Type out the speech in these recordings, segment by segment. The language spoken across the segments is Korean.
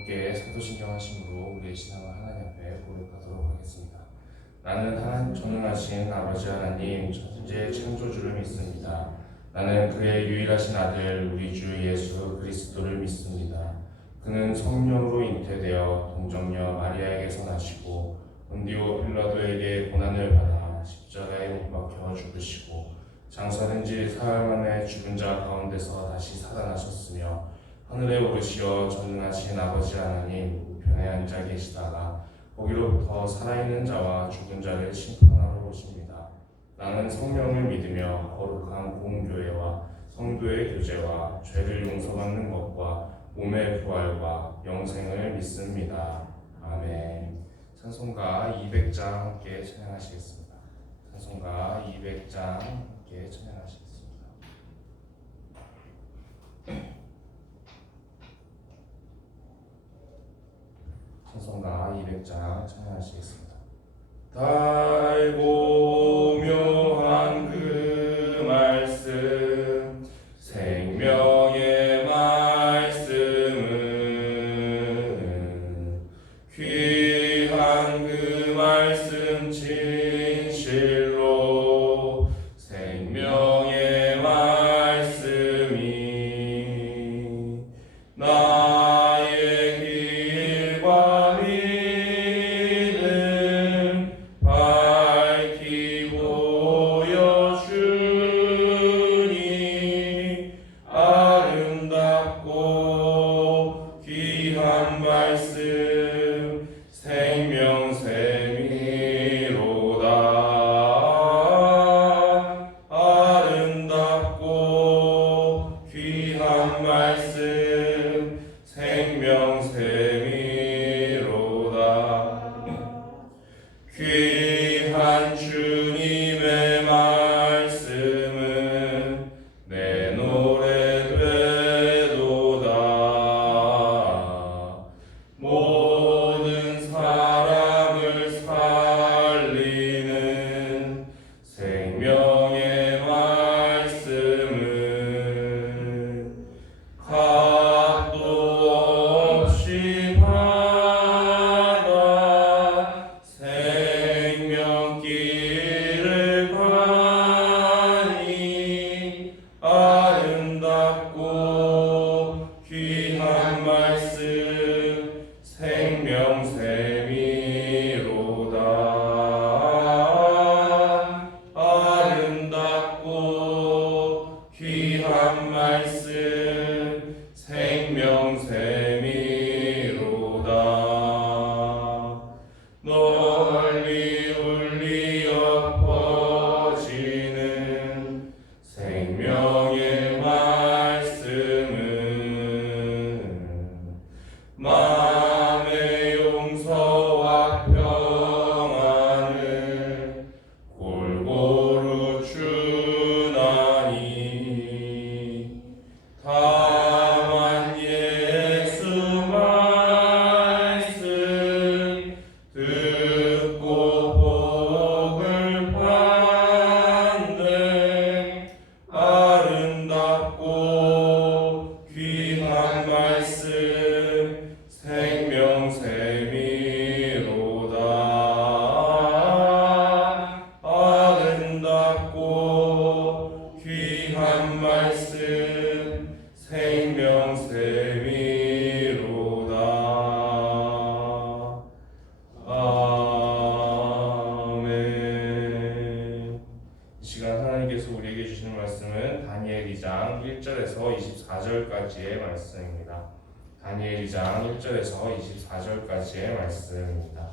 함께 사도신경 하심으로 우리의 신앙을 하나님 앞에 고백하도록 하겠습니다. 나는 한 전능하신 아버지 하나님 천재 창조주를 믿습니다. 나는 그의 유일하신 아들 우리 주 예수 그리스도를 믿습니다. 그는 성령으로 잉태되어 동정녀 마리아에게서 나시고 본디오 빌라도에게 고난을 받아 십자가에 못 박혀 죽으시고 장사된 지 사흘 만에 죽은 자 가운데서 다시 살아나셨으며 하늘에 오르시어 전능하신 아버지 하나님 우편에 앉아 계시다가 거기로부터 살아있는 자와 죽은 자를 심판하러 오십니다. 나는 성령을 믿으며 거룩한 공교회와 성도의 교제와 죄를 용서받는 것과 몸의 부활과 영생을 믿습니다. 아멘. 찬송가 200장 함께 찬양하시겠습니다. 찬송가 200장 함께 찬양하시겠습니다. 찬송가 200장 찬양하시겠습니다. 달고 묘한 그 말씀 생명의 말씀은 귀한 그 말씀 진실로 생명의 말씀이 나의 길과 믿음 밝히 보여주니 아름답고 귀한 말씀 생명샘이로다. 아름답고 귀한 말씀 생명샘이로다. 귀한 주님의 말씀은 내 노래 되도다. 모든 사람을 살리는 생명의 말씀은 값도 없이 받아 생명길을 가니 아름답고 귀한 말씀 생명샘이로다. 아름답고 귀한 말씀 생명샘이로다. 널리 울리어 퍼지는 생명의 말씀은 마음의 용서와 평안을 골고루 주나니 다만 예수 말씀 듣고 복을 받는 아름답고 귀한 말씀 생명샘이로다. 아름답고 귀한 말씀 생명샘이로다. 아멘. 이 시간 하나님께서 우리에게 주시는 말씀은 다니엘 2장 1절에서 24절까지의 말씀입니다. 다니엘 2장 1절에서 24절까지의 말씀입니다.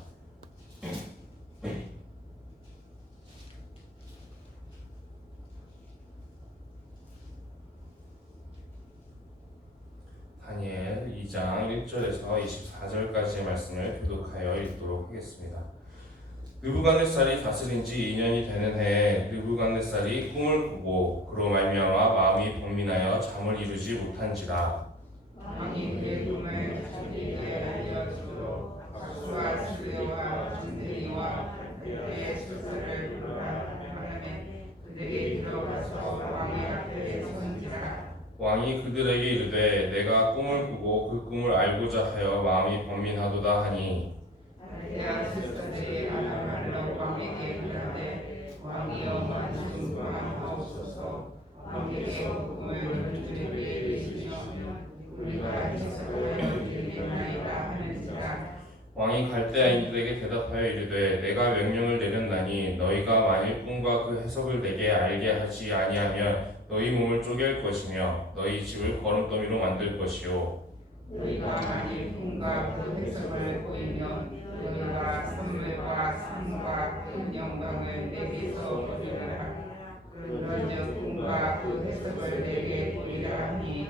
다니엘 2장 1절에서 24절까지의 말씀을 교독하여 읽도록 하겠습니다. 느부갓네살이 다스린 지 2년이 되는 해에 느부갓네살이 꿈을 꾸고 그로 말미암아 마음이 번민하여 잠을 이루지 못한지라. 왕이 그의 꿈을 자기에게 알려주도록 박수와 수레와 진드기와 그의 수수를 부르라 하매 그들이 들어가서 왕의 앞에 선지라. 왕이 그들에게 이르되 내가 꿈을 꾸고 그 꿈을 알고자 하여 마음이 번민하도다 하니 갈대아 술사들이 아말로 왕에게 이르되 왕이여 말씀하옵소서. 왕에게 꿈을 그들에게 이르시면 우리가 해석하여 드리나이다 하는지라. 왕이 갈대아인들에게 대답하여 이르되 내가 명령을 내렸나니 너희가 만일 꿈과 그 해석을 내게 알게 하지 아니하면 너희 몸을 쪼갤 것이며 너희 집을 거름더미로 만들 것이요 너희가 만일 꿈과 그 해석을 보이면 너희가 선물과 상과 큰 영광을 내게서 거두리라. 그러면 꿈과 그 해석을 내게 보이라 하니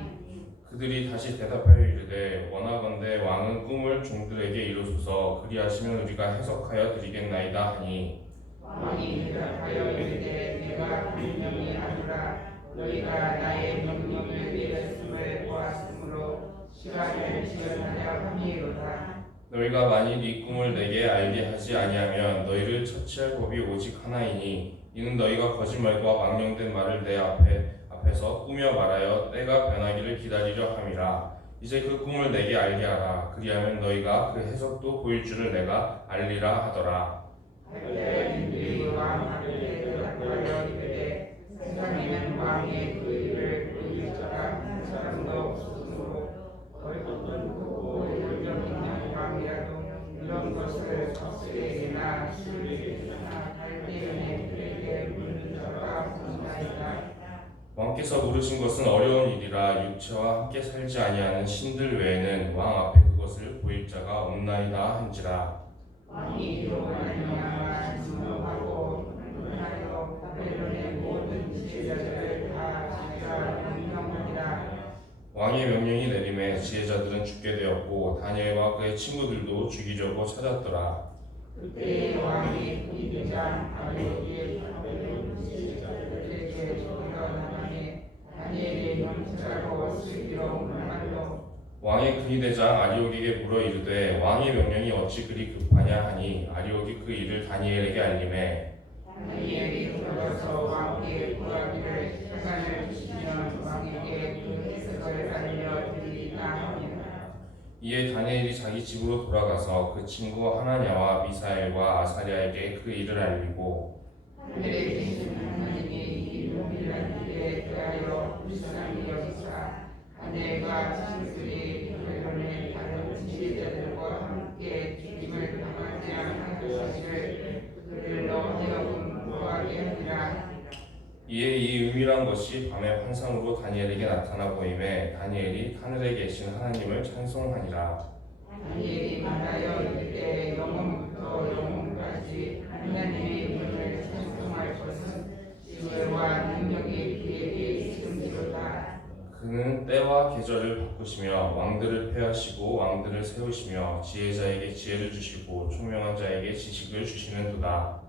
그들이 다시 대답하여 이르되 원하건대 왕은 꿈을 종들에게 이루소서. 그리하시면 우리가 해석하여 드리겠나이다 하니 왕이 대답하여 이르되 내가 분명히 아노라. 너희가 나의 명령을 내렸음을 보았으므로 시간을 지연하려 함이로다. 너희가 만일 이 꿈을 내게 알게 하지 아니하면 너희를 처치할 법이 오직 하나이니 이는 너희가 거짓말과 망령된 말을 내 앞에서 꾸며 말하여 때가 변하기를 기다리려 함이라. 이제 그 꿈을 내게 알게 하라. 그리하면 너희가 그 해석도 보일 줄을 내가 알리라 하더라. 갈대아인들이 왕에게 대답하여 이르되 세상에는 왕의 그 일을 보일 자가 한 사람도 없으므로 어떤 크고 율력 있는 왕이라도 이런 것을 적수에게나 술에게나 갈대아인들에게 묻는 자가 없나이다. 왕께서 물으신 것은 어려운 일이라 육체와 함께 살지 아니하는 신들 외에는 왕 앞에 그것을 보일 자가 없나이다 한지라. 왕이 이로 말미암아 진노하고 분하여 바벨론의 모든 지혜자들을 다 진짜 명령하니라. 왕의 명령이 내림에 지혜자들은 죽게 되었고 다니엘과 그의 친구들도 죽이려고 찾았더라. 그때 왕이 군대장 아리오기의 바벨론 지혜자들에게 죽이러 나가니 다니엘이 명찰하고 슬기로운 말로 왕의 근위대장 아리옥에게 물어 이르되 왕의 명령이 어찌 그리 급하냐 하니 아리옥이 그 일을 다니엘에게 알림해 다니엘이 들어서 왕께 구하기를 시간을 주시면 왕에게 그 해석을 알려드리리라 하니라. 이에 다니엘이 자기 집으로 돌아가서 그 친구 하나냐와 미사엘과 아사랴에게 그 일을 알리고 하늘에 계신 하나님이 이 동일한 일에 대하여 불쌍히 여기사 다니엘과 친구들이 바벨론의 다른 지혜자들과 함께 죽임을 당하지 않으시기를 그들로 하여금 구하게 하니라. 이에 이 은밀한 것이 밤의 환상으로 다니엘에게 나타나 보임에 다니엘이 하늘에 계신 하나님을 찬송하니라. 다니엘이 말하여 이르되 영원부터 영원까지 하나님의 이름을 찬송할 것은 지혜와 능력이 그에게 있음이로다. 그는 때와 계절을 바꾸시며 왕들을 폐하시고 왕들을 세우시며 지혜자에게 지혜를 주시고 총명한 자에게 지식을 주시는도다.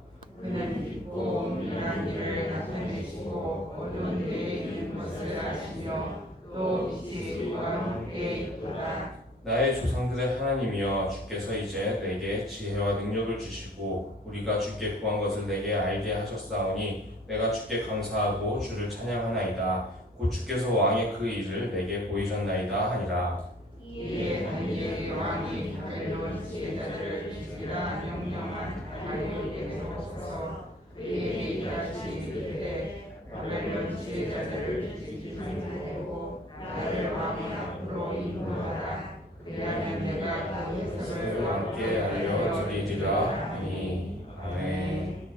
그는 깊고 은밀한 일을 나타내시고 어두운 데에 있는 것을 아시며 또 빛이 그와 함께 있도다. 나의 조상들의 하나님이여 주께서 이제 내게 지혜와 능력을 주시고 우리가 주께 구한 것을 내게 알게 하셨사오니 내가 주께 감사하고 주를 찬양하나이다. 곧 주께서 왕의 그 일을 내게 보이셨나이다 하니라. 이에 다니엘이 왕이 바벨론 지혜자들을 죽이라 명령한 다니엘에게로 서서 그에게 이같이 이르되 바벨론 지혜자들을 죽이면 되고 나를 왕의 앞으로 인도하라. 그리하면 내가 그 해석을 함께 알려드리리라 하니 아멘.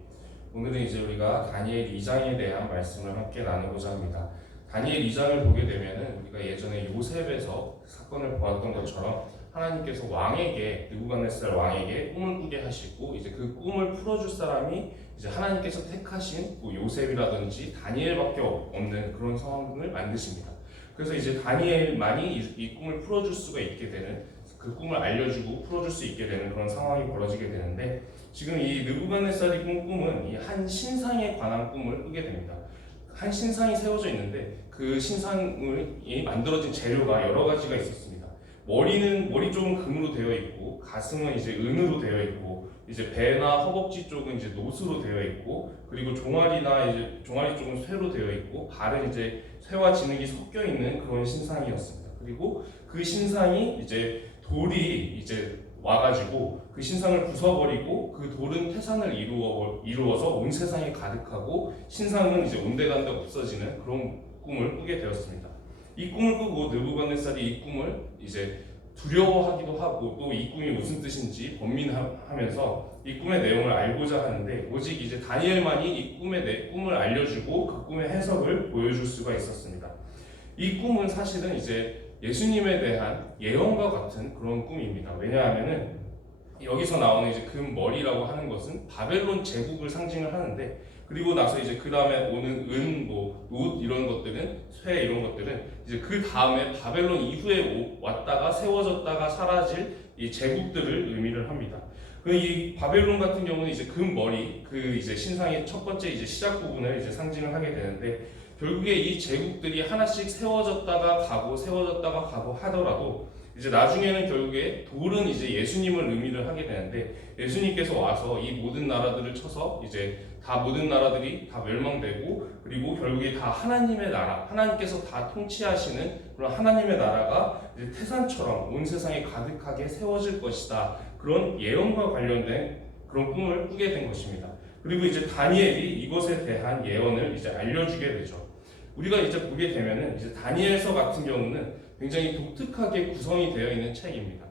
오늘은 이제 우리가 다니엘 2장에 대한 말씀을 함께 나누고자 합니다. 다니엘 2장을 보게 되면은 우리가 예전에 요셉에서 사건을 보았던 것처럼 하나님께서 왕에게 느부갓네살 왕에게 꿈을 꾸게 하시고 이제 그 꿈을 풀어줄 사람이 이제 하나님께서 택하신 뭐 요셉이라든지 다니엘밖에 없는 그런 상황을 만드십니다. 그래서 이제 다니엘만이 이 꿈을 풀어줄 수가 있게 되는 그 꿈을 알려주고 풀어줄 수 있게 되는 그런 상황이 벌어지게 되는데 지금 이 느부갓네살이 꾼 꿈은 이 한 신상에 관한 꿈을 꾸게 됩니다. 한 신상이 세워져 있는데 그 신상이 만들어진 재료가 여러 가지가 있었습니다. 머리 쪽은 금으로 되어 있고 가슴은 이제 은으로 되어 있고 이제 배나 허벅지 쪽은 이제 노스로 되어 있고 그리고 종아리 쪽은 쇠로 되어 있고 발은 이제 쇠와 진흙이 섞여 있는 그런 신상이었습니다. 그리고 그 신상이 이제 돌이 이제 와가지고 그 신상을 부숴버리고 그 돌은 태산을 이루어서 온 세상에 가득하고 신상은 이제 온데간데 없어지는 그런 꿈을 꾸게 되었습니다. 이 꿈을 꾸고 느부갓네살이 이 꿈을 이제 두려워하기도 하고 또 이 꿈이 무슨 뜻인지 번민하면서 이 꿈의 내용을 알고자 하는데 오직 이제 다니엘만이 이 꿈을 알려주고 그 꿈의 해석을 보여줄 수가 있었습니다. 이 꿈은 사실은 이제 예수님에 대한 예언과 같은 그런 꿈입니다. 왜냐하면은 여기서 나오는 이제 금머리라고 하는 것은 바벨론 제국을 상징을 하는데 그리고 나서 이제 그 다음에 오는 은, 놋 이런 것들은 쇠 이런 것들은 이제 그 다음에 바벨론 이후에 왔다가 세워졌다가 사라질 이 제국들을 의미를 합니다. 이 바벨론 같은 경우는 이제 금머리 그 이제 신상의 첫 번째 이제 시작 부분을 이제 상징을 하게 되는데 결국에 이 제국들이 하나씩 세워졌다가 가고 하더라도 이제 나중에는 결국에 돌은 이제 예수님을 의미를 하게 되는데 예수님께서 와서 이 모든 나라들을 쳐서 이제 다 모든 나라들이 다 멸망되고 그리고 결국에 다 하나님의 나라, 하나님께서 다 통치하시는 그런 하나님의 나라가 이제 태산처럼 온 세상에 가득하게 세워질 것이다. 그런 예언과 관련된 그런 꿈을 꾸게 된 것입니다. 그리고 이제 다니엘이 이것에 대한 예언을 이제 알려주게 되죠. 우리가 이제 보게 되면은 이제 다니엘서 같은 경우는 굉장히 독특하게 구성이 되어 있는 책입니다.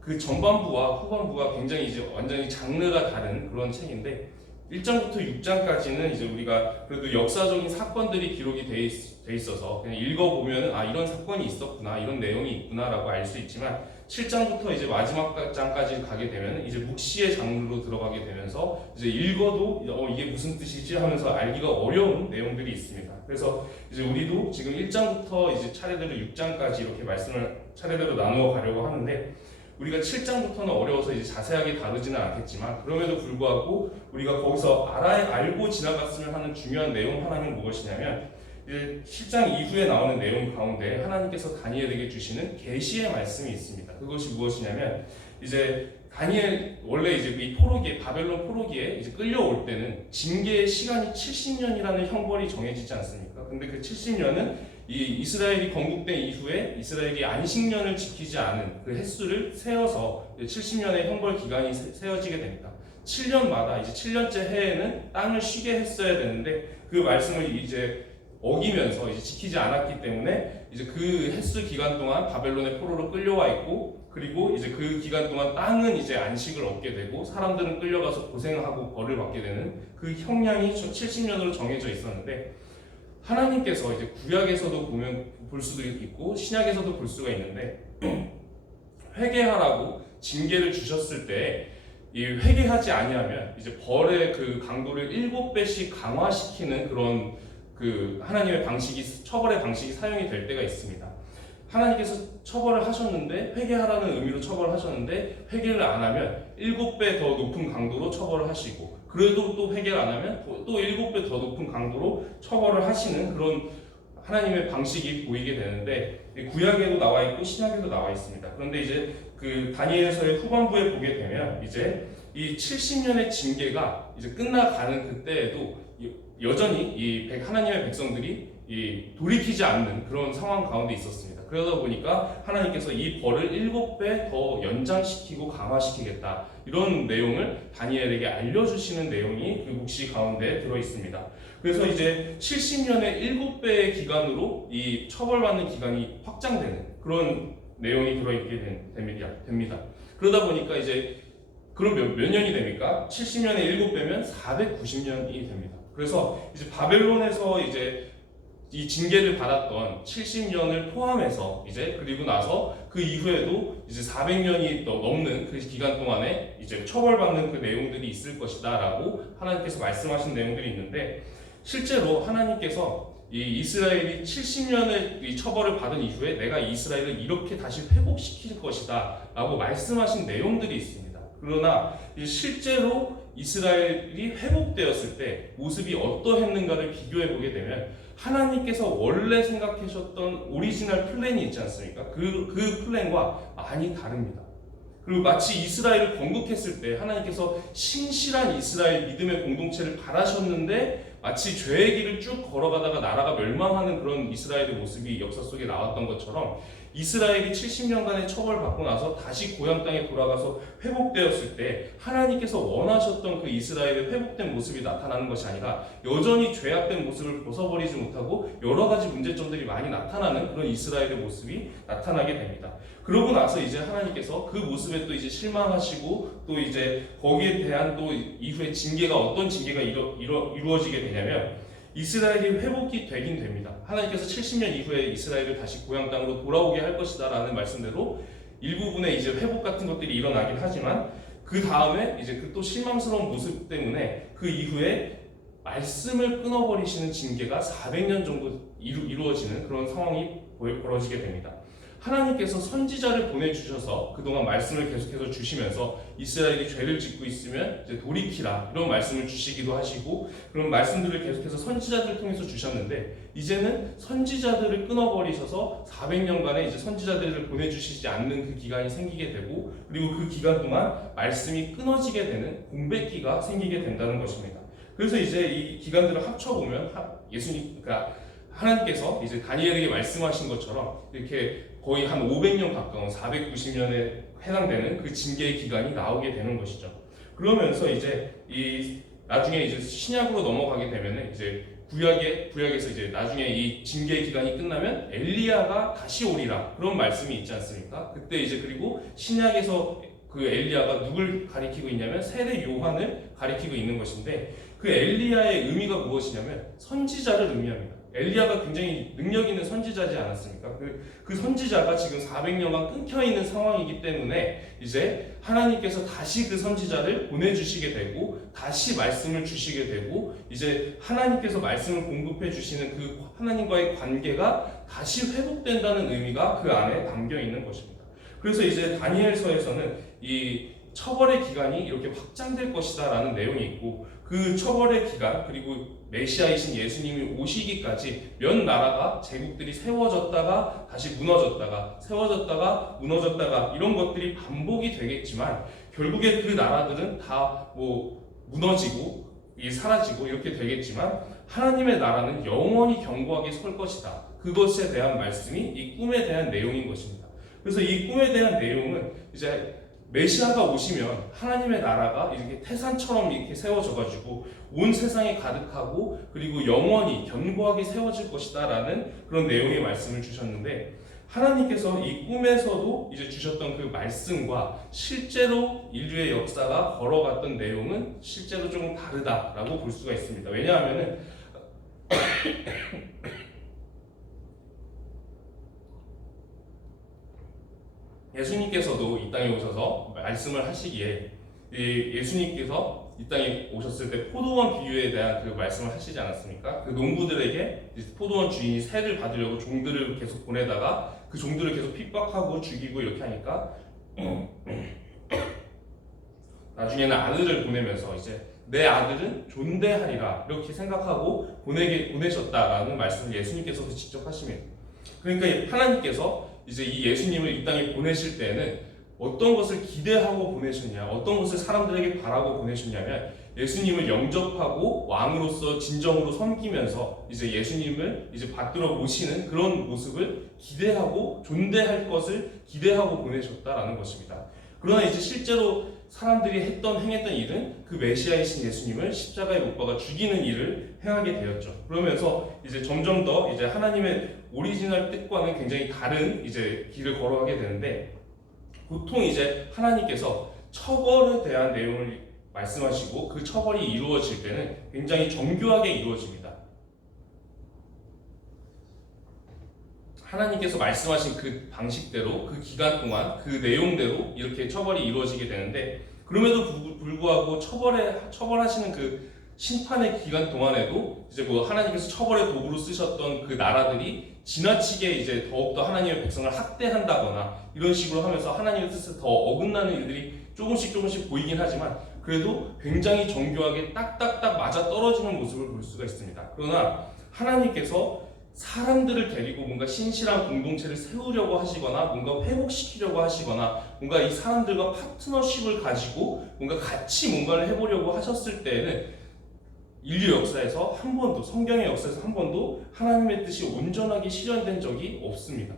그 전반부와 후반부가 굉장히 이제 완전히 장르가 다른 그런 책인데 1장부터 6장까지는 이제 우리가 그래도 역사적인 사건들이 기록이 돼 있어서 그냥 읽어보면 아 이런 사건이 있었구나 이런 내용이 있구나라고 알 수 있지만 7장부터 이제 마지막 장까지 가게 되면 이제 묵시의 장르로 들어가게 되면서 이제 읽어도 이게 무슨 뜻이지 하면서 알기가 어려운 내용들이 있습니다. 그래서 이제 우리도 지금 1장부터 이제 차례대로 6장까지 이렇게 말씀을 차례대로 나누어 가려고 하는데 우리가 7장부터는 어려워서 이제 자세하게 다루지는 않겠지만 그럼에도 불구하고 우리가 거기서 알고 지나갔으면 하는 중요한 내용 하나는 무엇이냐면 이제 7장 이후에 나오는 내용 가운데 하나님께서 다니엘에게 주시는 계시의 말씀이 있습니다. 그것이 무엇이냐면 이제 다니엘 원래 이제 이 바벨론 포로기에 이제 끌려올 때는 징계의 시간이 70년이라는 형벌이 정해지지 않습니까? 근데 그 70년은 이 이스라엘이 건국된 이후에 이스라엘이 안식년을 지키지 않은 그 횟수를 세어서 70년의 형벌 기간이 세어지게 됩니다. 7년마다 이제 7년째 해에는 땅을 쉬게 했어야 되는데 그 말씀을 이제 어기면서 이제 지키지 않았기 때문에 이제 그 횟수 기간 동안 바벨론의 포로로 끌려와 있고 그리고 이제 그 기간 동안 땅은 이제 안식을 얻게 되고 사람들은 끌려가서 고생하고 벌을 받게 되는 그 형량이 70년으로 정해져 있었는데 하나님께서 이제 구약에서도 볼 수도 있고 신약에서도 볼 수가 있는데 회개하라고 징계를 주셨을 때 이 회개하지 아니하면 이제 벌의 그 강도를 7배씩 강화시키는 그런 그 하나님의 처벌의 방식이 사용이 될 때가 있습니다. 하나님께서 처벌을 하셨는데 회개하라는 의미로 처벌을 하셨는데 회개를 안 하면 7배 더 높은 강도로 처벌을 하시고 그래도 또 회개를 안 하면 또 7배 더 높은 강도로 처벌을 하시는 그런 하나님의 방식이 보이게 되는데 구약에도 나와 있고 신약에도 나와 있습니다. 그런데 이제 그 다니엘서의 후반부에 보게 되면 이제 이 70년의 징계가 이제 끝나가는 그때에도 여전히 하나님의 백성들이 돌이키지 않는 그런 상황 가운데 있었습니다. 그러다 보니까 하나님께서 이 벌을 7배 더 연장시키고 강화시키겠다 이런 내용을 다니엘에게 알려주시는 내용이 그 묵시 가운데 들어 있습니다. 그래서 이제 70년의 7배의 기간으로 이 처벌받는 기간이 확장되는 그런 내용이 들어있게 됩니다. 그러다 보니까 이제 그럼 몇 년이 됩니까? 70년의 7배면 490년이 됩니다. 그래서 이제 바벨론에서 이제 이 징계를 받았던 70년을 포함해서 이제 그리고 나서 그 이후에도 이제 400년이 넘는 그 기간 동안에 이제 처벌받는 그 내용들이 있을 것이다라고 하나님께서 말씀하신 내용들이 있는데 실제로 하나님께서 이 이스라엘이 70년의 이 처벌을 받은 이후에 내가 이스라엘을 이렇게 다시 회복시킬 것이다라고 말씀하신 내용들이 있습니다. 그러나 실제로 이스라엘이 회복되었을 때 모습이 어떠했는가를 비교해 보게 되면 하나님께서 원래 생각하셨던 오리지널 플랜이 있지 않습니까? 그 플랜과 많이 다릅니다. 그리고 마치 이스라엘을 건국했을 때 하나님께서 신실한 이스라엘 믿음의 공동체를 바라셨는데 마치 죄의 길을 쭉 걸어가다가 나라가 멸망하는 그런 이스라엘의 모습이 역사 속에 나왔던 것처럼 이스라엘이 70년간의 처벌받고 나서 다시 고향 땅에 돌아가서 회복되었을 때 하나님께서 원하셨던 그 이스라엘의 회복된 모습이 나타나는 것이 아니라 여전히 죄악된 모습을 벗어버리지 못하고 여러 가지 문제점들이 많이 나타나는 그런 이스라엘의 모습이 나타나게 됩니다. 그러고 나서 이제 하나님께서 그 모습에 또 이제 실망하시고 또 이제 거기에 대한 또 이후에 징계가 어떤 징계가 이루어지게 되냐면 이스라엘이 회복이 되긴 됩니다. 하나님께서 70년 이후에 이스라엘을 다시 고향 땅으로 돌아오게 할 것이다 라는 말씀대로 일부분의 이제 회복 같은 것들이 일어나긴 하지만 그 다음에 이제 그 또 실망스러운 모습 때문에 그 이후에 말씀을 끊어버리시는 징계가 400년 정도 이루어지는 그런 상황이 벌어지게 됩니다. 하나님께서 선지자를 보내주셔서 그동안 말씀을 계속해서 주시면서 이스라엘이 죄를 짓고 있으면 이제 돌이키라 이런 말씀을 주시기도 하시고 그런 말씀들을 계속해서 선지자들을 통해서 주셨는데 이제는 선지자들을 끊어버리셔서 400년간의 이제 선지자들을 보내주시지 않는 그 기간이 생기게 되고 그리고 그 기간 동안 말씀이 끊어지게 되는 공백기가 생기게 된다는 것입니다. 그래서 이제 이 기간들을 합쳐보면 그러니까 하나님께서 이제 다니엘에게 말씀하신 것처럼 이렇게 거의 한 500년 가까운 490년에 해당되는 그 징계의 기간이 나오게 되는 것이죠. 그러면서 이제 나중에 이제 신약으로 넘어가게 되면은 이제 구약에서 이제 나중에 이 징계의 기간이 끝나면 엘리야가 다시 오리라 그런 말씀이 있지 않습니까? 그때 이제 그리고 신약에서 그 엘리야가 누굴 가리키고 있냐면 세례 요한을 가리키고 있는 것인데 그 엘리야의 의미가 무엇이냐면 선지자를 의미합니다. 엘리야가 굉장히 능력 있는 선지자지 않았습니까? 그 선지자가 지금 400년간 끊겨 있는 상황이기 때문에 이제 하나님께서 다시 그 선지자를 보내주시게 되고 다시 말씀을 주시게 되고 이제 하나님께서 말씀을 공급해 주시는 그 하나님과의 관계가 다시 회복된다는 의미가 그 안에 담겨 있는 것입니다. 그래서 이제 다니엘서에서는 이 처벌의 기간이 이렇게 확장될 것이다 라는 내용이 있고 그 처벌의 기간 그리고 메시아이신 예수님이 오시기까지 몇 나라가 제국들이 세워졌다가 다시 무너졌다가 세워졌다가 무너졌다가 이런 것들이 반복이 되겠지만 결국에 그 나라들은 다 무너지고 사라지고 이렇게 되겠지만 하나님의 나라는 영원히 견고하게 설 것이다. 그것에 대한 말씀이 이 꿈에 대한 내용인 것입니다. 그래서 이 꿈에 대한 내용은 이제 메시아가 오시면 하나님의 나라가 이렇게 태산처럼 이렇게 세워져가지고 온 세상에 가득하고 그리고 영원히 견고하게 세워질 것이다 라는 그런 내용의 말씀을 주셨는데 하나님께서 이 꿈에서도 이제 주셨던 그 말씀과 실제로 인류의 역사가 걸어갔던 내용은 실제로 조금 다르다라고 볼 수가 있습니다. 왜냐하면은 예수님께서도 이 땅에 오셔서 말씀을 하시기에 예수님께서 이 땅에 오셨을 때 포도원 비유에 대한 그 말씀을 하시지 않았습니까? 그 농부들에게 포도원 주인이 세를 받으려고 종들을 계속 보내다가 그 종들을 계속 핍박하고 죽이고 이렇게 하니까 나중에는 아들을 보내면서 이제 내 아들은 존대하리라 이렇게 생각하고 보내셨다라는 말씀을 예수님께서도 직접 하십니다. 그러니까 하나님께서 이제 이 예수님을 이 땅에 보내실 때에는 어떤 것을 기대하고 보내셨냐, 어떤 것을 사람들에게 바라고 보내셨냐면 예수님을 영접하고 왕으로서 진정으로 섬기면서 이제 예수님을 이제 받들어 모시는 그런 모습을 기대하고 존대할 것을 기대하고 보내셨다라는 것입니다. 그러나 이제 실제로 사람들이 행했던 일은 그 메시아이신 예수님을 십자가에 못 박아 죽이는 일을 행하게 되었죠. 그러면서 이제 점점 더 이제 하나님의 오리지널 뜻과는 굉장히 다른 이제 길을 걸어가게 되는데 보통 이제 하나님께서 처벌에 대한 내용을 말씀하시고 그 처벌이 이루어질 때는 굉장히 정교하게 이루어집니다. 하나님께서 말씀하신 그 방식대로 그 기간 동안 그 내용대로 이렇게 처벌이 이루어지게 되는데 그럼에도 불구하고 처벌하시는 그 심판의 기간 동안에도 이제 하나님께서 처벌의 도구로 쓰셨던 그 나라들이 지나치게 이제 더욱더 하나님의 백성을 학대한다거나 이런 식으로 하면서 하나님의 뜻에 더 어긋나는 일들이 조금씩 보이긴 하지만 그래도 굉장히 정교하게 딱딱딱 맞아 떨어지는 모습을 볼 수가 있습니다. 그러나 하나님께서 사람들을 데리고 뭔가 신실한 공동체를 세우려고 하시거나 뭔가 회복시키려고 하시거나 뭔가 이 사람들과 파트너십을 가지고 뭔가 같이 뭔가를 해보려고 하셨을 때에는 인류 역사에서 한 번도, 성경의 역사에서 한 번도 하나님의 뜻이 온전하게 실현된 적이 없습니다.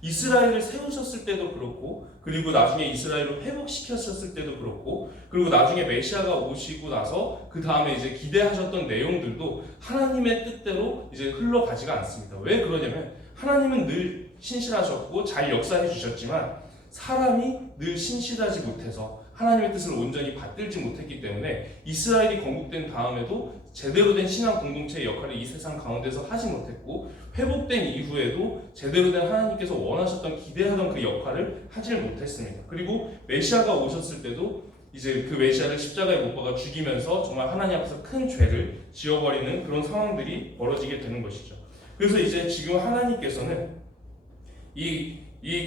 이스라엘을 세우셨을 때도 그렇고, 그리고 나중에 이스라엘을 회복시켰을 때도 그렇고, 그리고 나중에 메시아가 오시고 나서 그 다음에 이제 기대하셨던 내용들도 하나님의 뜻대로 이제 흘러가지가 않습니다. 왜 그러냐면 하나님은 늘 신실하셨고 잘 역사해 주셨지만 사람이 늘 신실하지 못해서 하나님의 뜻을 온전히 받들지 못했기 때문에 이스라엘이 건국된 다음에도 제대로 된 신앙 공동체의 역할을 이 세상 가운데서 하지 못했고, 회복된 이후에도 제대로 된 하나님께서 원하셨던 기대하던 그 역할을 하질 못했습니다. 그리고 메시아가 오셨을 때도 이제 그 메시아를 십자가에 못 박아 죽이면서 정말 하나님 앞에서 큰 죄를 지어버리는 그런 상황들이 벌어지게 되는 것이죠. 그래서 이제 지금 하나님께서는 이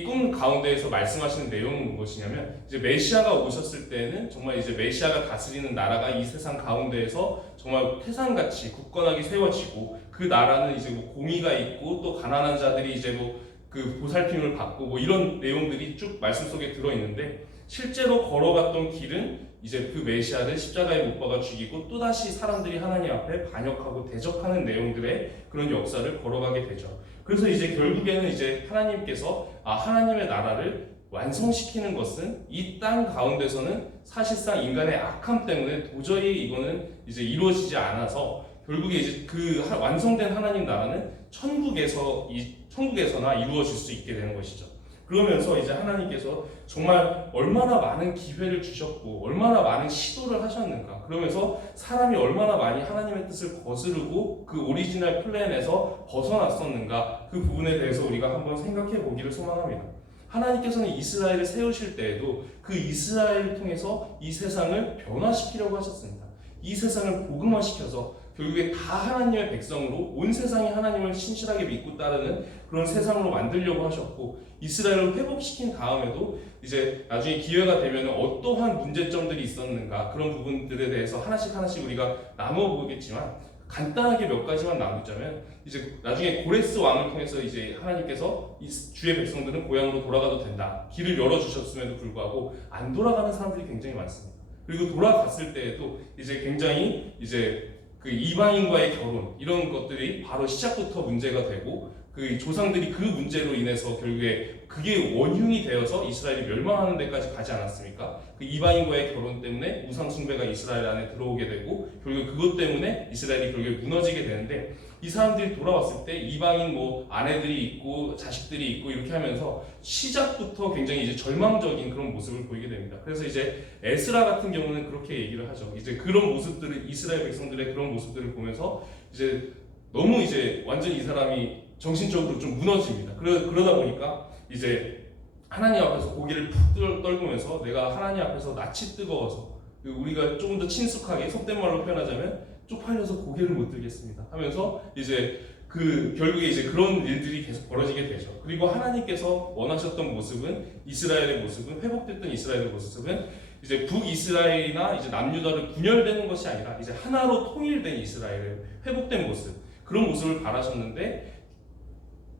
꿈 가운데에서 말씀하시는 내용은 무엇이냐면, 이제 메시아가 오셨을 때는 정말 이제 메시아가 다스리는 나라가 이 세상 가운데에서 정말 태산같이 굳건하게 세워지고, 그 나라는 이제 뭐 공의가 있고 또 가난한 자들이 이제 뭐 그 보살핌을 받고 뭐 이런 내용들이 쭉 말씀 속에 들어 있는데, 실제로 걸어갔던 길은 이제 그 메시아를 십자가에 못 박아 죽이고 또다시 사람들이 하나님 앞에 반역하고 대적하는 내용들의 그런 역사를 걸어가게 되죠. 그래서 이제 결국에는 이제 하나님께서 하나님의 나라를 완성시키는 것은 이 땅 가운데서는 사실상 인간의 악함 때문에 도저히 이거는 이제 이루어지지 않아서, 결국에 이제 그 완성된 하나님 나라는 천국에서나 이루어질 수 있게 되는 것이죠. 그러면서 이제 하나님께서 정말 얼마나 많은 기회를 주셨고 얼마나 많은 시도를 하셨는가, 그러면서 사람이 얼마나 많이 하나님의 뜻을 거스르고 그 오리지널 플랜에서 벗어났었는가, 그 부분에 대해서 우리가 한번 생각해 보기를 소망합니다. 하나님께서는 이스라엘을 세우실 때에도 그 이스라엘을 통해서 이 세상을 변화시키려고 하셨습니다. 이 세상을 복음화시켜서 결국에 다 하나님의 백성으로, 온 세상이 하나님을 신실하게 믿고 따르는 그런 세상으로 만들려고 하셨고, 이스라엘을 회복시킨 다음에도 이제 나중에 기회가 되면 어떠한 문제점들이 있었는가, 그런 부분들에 대해서 하나씩 우리가 나눠보겠지만, 간단하게 몇 가지만 나누자면, 이제 나중에 고레스 왕을 통해서 이제 하나님께서 이 주의 백성들은 고향으로 돌아가도 된다, 길을 열어주셨음에도 불구하고 안 돌아가는 사람들이 굉장히 많습니다. 그리고 돌아갔을 때에도 이제 굉장히 이제 그 이방인과의 결혼, 이런 것들이 바로 시작부터 문제가 되고, 그 조상들이 그 문제로 인해서 결국에 그게 원흉이 되어서 이스라엘이 멸망하는 데까지 가지 않았습니까? 그 이방인과의 결혼 때문에 우상 숭배가 이스라엘 안에 들어오게 되고, 결국 그것 때문에 이스라엘이 결국에 무너지게 되는데, 이 사람들이 돌아왔을 때 이방인 뭐 아내들이 있고 자식들이 있고 이렇게 하면서 시작부터 굉장히 이제 절망적인 그런 모습을 보이게 됩니다. 그래서 이제 에스라 같은 경우는 그렇게 얘기를 하죠. 이제 그런 모습들을, 이스라엘 백성들의 그런 모습들을 보면서 이제 너무 이제 완전히 이 사람이 정신적으로 좀 무너집니다. 그러다 보니까 이제 하나님 앞에서 고개를 푹 떨구면서, 내가 하나님 앞에서 낯이 뜨거워서, 우리가 조금 더 친숙하게 속된 말로 표현하자면 쪽팔려서 고개를 못 들겠습니다 하면서 이제 결국에 이제 그런 일들이 계속 벌어지게 되죠. 그리고 하나님께서 원하셨던 모습은, 이스라엘의 모습은, 회복됐던 이스라엘의 모습은 이제 북이스라엘이나 이제 남유다를 분열되는 것이 아니라 이제 하나로 통일된 이스라엘의 회복된 모습, 그런 모습을 바라셨는데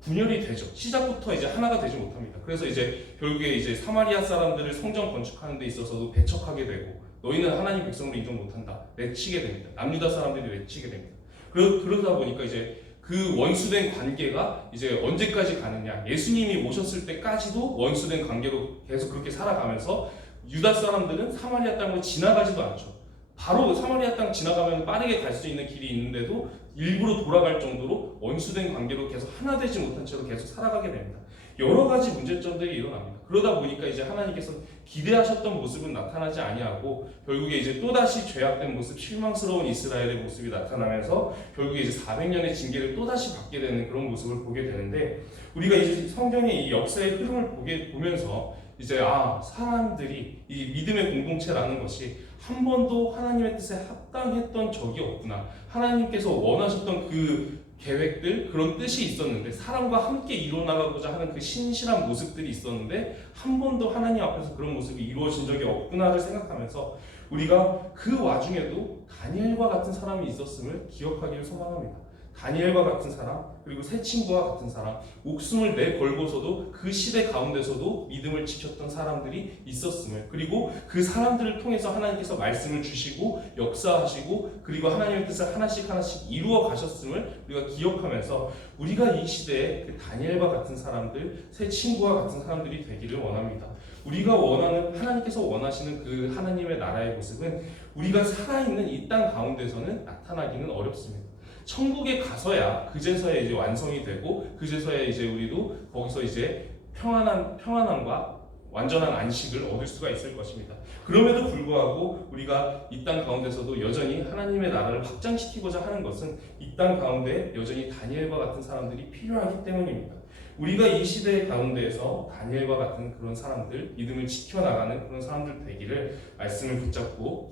분열이 되죠. 시작부터 이제 하나가 되지 못합니다. 그래서 이제 결국에 이제 사마리아 사람들을 성전 건축하는 데 있어서도 배척하게 되고, 너희는 하나님 백성으로 인정 못한다, 내치게 됩니다. 남유다 사람들이 내치게 됩니다. 그러다 보니까 이제 그 원수된 관계가 이제 언제까지 가느냐, 예수님이 오셨을 때까지도 원수된 관계로 계속 그렇게 살아가면서, 유다 사람들은 사마리아 땅으로 지나가지도 않죠. 바로 사마리아 땅 지나가면 빠르게 갈 수 있는 길이 있는데도 일부러 돌아갈 정도로 원수된 관계로 계속 하나 되지 못한 채로 계속 살아가게 됩니다. 여러 가지 문제점들이 일어납니다. 그러다 보니까 이제 하나님께서 기대하셨던 모습은 나타나지 아니하고, 결국에 이제 또다시 죄악된 모습, 실망스러운 이스라엘의 모습이 나타나면서 결국에 이제 400년의 징계를 또다시 받게 되는 그런 모습을 보게 되는데, 우리가 이제 성경의 이 역사의 흐름을 보면서 이제 사람들이 이 믿음의 공동체라는 것이 한 번도 하나님의 뜻에 합당했던 적이 없구나, 하나님께서 원하셨던 그 계획들, 그런 뜻이 있었는데, 사람과 함께 이루어나가고자 하는 그 신실한 모습들이 있었는데 한 번도 하나님 앞에서 그런 모습이 이루어진 적이 없구나를 생각하면서, 우리가 그 와중에도 다니엘과 같은 사람이 있었음을 기억하기를 소망합니다. 다니엘과 같은 사람, 그리고 세 친구와 같은 사람, 목숨을 내걸고서도 그 시대 가운데서도 믿음을 지켰던 사람들이 있었음을, 그리고 그 사람들을 통해서 하나님께서 말씀을 주시고 역사하시고 그리고 하나님의 뜻을 하나씩 하나씩 이루어 가셨음을 우리가 기억하면서 우리가 이 시대에 그 다니엘과 같은 사람들, 세 친구와 같은 사람들이 되기를 원합니다. 우리가 원하는, 하나님께서 원하시는 그 하나님의 나라의 모습은 우리가 살아있는 이 땅 가운데서는 나타나기는 어렵습니다. 천국에 가서야 그제서야 이제 완성이 되고 그제서야 이제 우리도 거기서 이제 평안함과 완전한 안식을 얻을 수가 있을 것입니다. 그럼에도 불구하고 우리가 이 땅 가운데서도 여전히 하나님의 나라를 확장시키고자 하는 것은 이 땅 가운데 여전히 다니엘과 같은 사람들이 필요하기 때문입니다. 우리가 이 시대 가운데에서 다니엘과 같은 그런 사람들, 믿음을 지켜나가는 그런 사람들 되기를 말씀을 붙잡고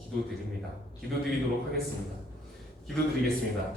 기도드리도록 하겠습니다. 기도드리겠습니다.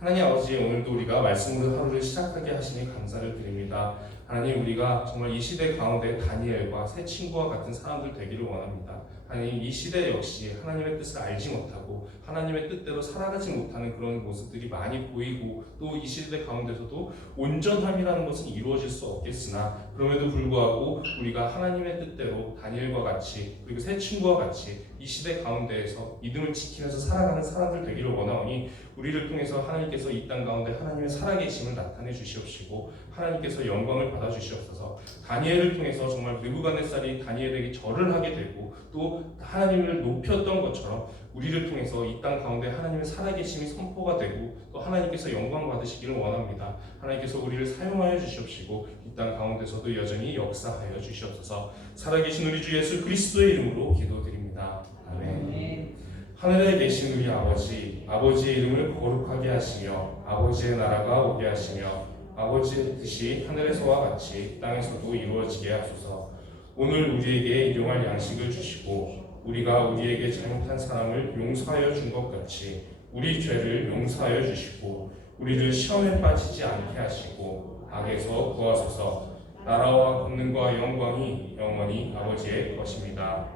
하나님 아버지, 오늘도 우리가 말씀으로 하루를 시작하게 하시니 감사를 드립니다. 하나님, 우리가 정말 이 시대 가운데 다니엘과 새 친구와 같은 사람들 되기를 원합니다. 하나님, 이 시대 역시 하나님의 뜻을 알지 못하고 하나님의 뜻대로 살아가지 못하는 그런 모습들이 많이 보이고 또 이 시대 가운데서도 온전함이라는 것은 이루어질 수 없겠으나 그럼에도 불구하고 우리가 하나님의 뜻대로 다니엘과 같이 그리고 새 친구와 같이 이 시대 가운데에서 믿음을 지키면서 살아가는 사람들 되기를 원하오니 우리를 통해서 하나님께서 이 땅 가운데 하나님의 살아계심을 나타내 주시옵시고 하나님께서 영광을 받아 주시옵소서. 다니엘을 통해서 정말 느부갓네살이 다니엘에게 절을 하게 되고 또 하나님을 높였던 것처럼 우리를 통해서 이 땅 가운데 하나님의 살아계심이 선포가 되고 또 하나님께서 영광 받으시기를 원합니다. 하나님께서 우리를 사용하여 주시옵시고 이 땅 가운데서도 여전히 역사하여 주시옵소서. 살아계신 우리 주 예수 그리스도의 이름으로 기도드립니다. 아멘. 하늘에 계신 우리 아버지, 아버지의 이름을 거룩하게 하시며 아버지의 나라가 오게 하시며 아버지의 뜻이 하늘에서와 같이 땅에서도 이루어지게 하소서. 오늘 우리에게 일용할 양식을 주시고 우리가 우리에게 잘못한 사람을 용서하여 준 것 같이 우리 죄를 용서하여 주시고 우리를 시험에 빠지지 않게 하시고 악에서 구하소서. 나라와 권능과 영광이 영원히 아버지의 것입니다.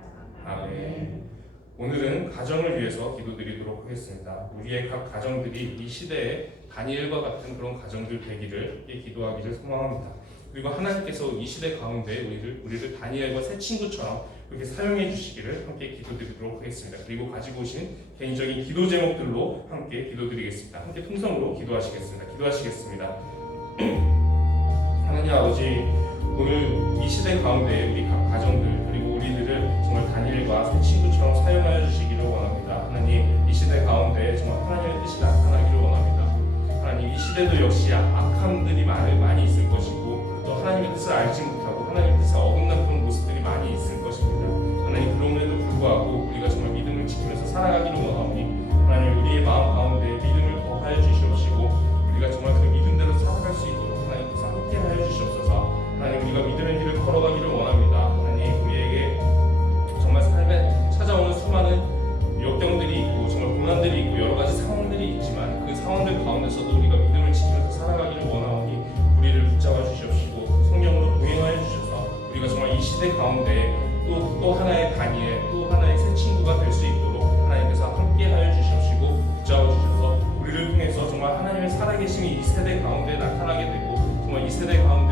아멘. 오늘은 가정을 위해서 기도드리도록 하겠습니다. 우리의 각 가정들이 이 시대에 다니엘과 같은 그런 가정들 되기를 기도하기를 소망합니다. 그리고 하나님께서 이 시대 가운데 우리를 다니엘과 새 친구처럼 그렇게 사용해 주시기를 함께 기도드리도록 하겠습니다. 그리고 가지고 오신 개인적인 기도 제목들로 함께 기도드리겠습니다. 함께 통성으로 기도하시겠습니다. 하나님 아버지, 오늘 이 시대 가운데 우리 각 가정들 그리고 우리들을 정말 다니엘과 새 친구처럼 사용하여 주시기를 원합니다. 하나님, 이 시대 가운데 정말 하나님의 뜻이 나타나기를 원합니다. 하나님, 이 시대도 역시 악함들이 많이 있을 것이고 또 하나님의 뜻을 알지 못하고 하나님의 뜻을 어긋난 그런 모습들이 많이 있을 것입니다. 하나님, 그럼에도 불구하고 우리가 정말 믿음을 지키면서 살아가기를 원하오니 하나님, 우리의 마음 가운데 믿음을 더하여 주시옵시고 우리가 정말 그 믿음대로 살아갈 수 있도록 하나님께서 함께 하여 주시옵소서. 하나님, 우리가 믿음의 길을 걸어가기를 원합니다. 하나님, 우리에게 정말 삶에 찾아오는 수많은 역경들이 있고 정말 고난들이 있고 여러 가지 상황들이 있지만 그 상황들 가운데서도 우리가 믿음을 지키면서 살아가기를 원하오니 우리를 붙잡아 주시옵시고 성령으로 동행하여 주셔서 우리가 정말 이 시대 가운데 또 하나의 다니엘, 또 하나의 새 친구가 될 수 있도록 하나님께서 함께하여 주시옵시고 붙잡아 주셔서 우리를 통해서 정말 하나님의 살아계심이 이 세대 가운데 나타나게 되고 정말 이 세대 가운데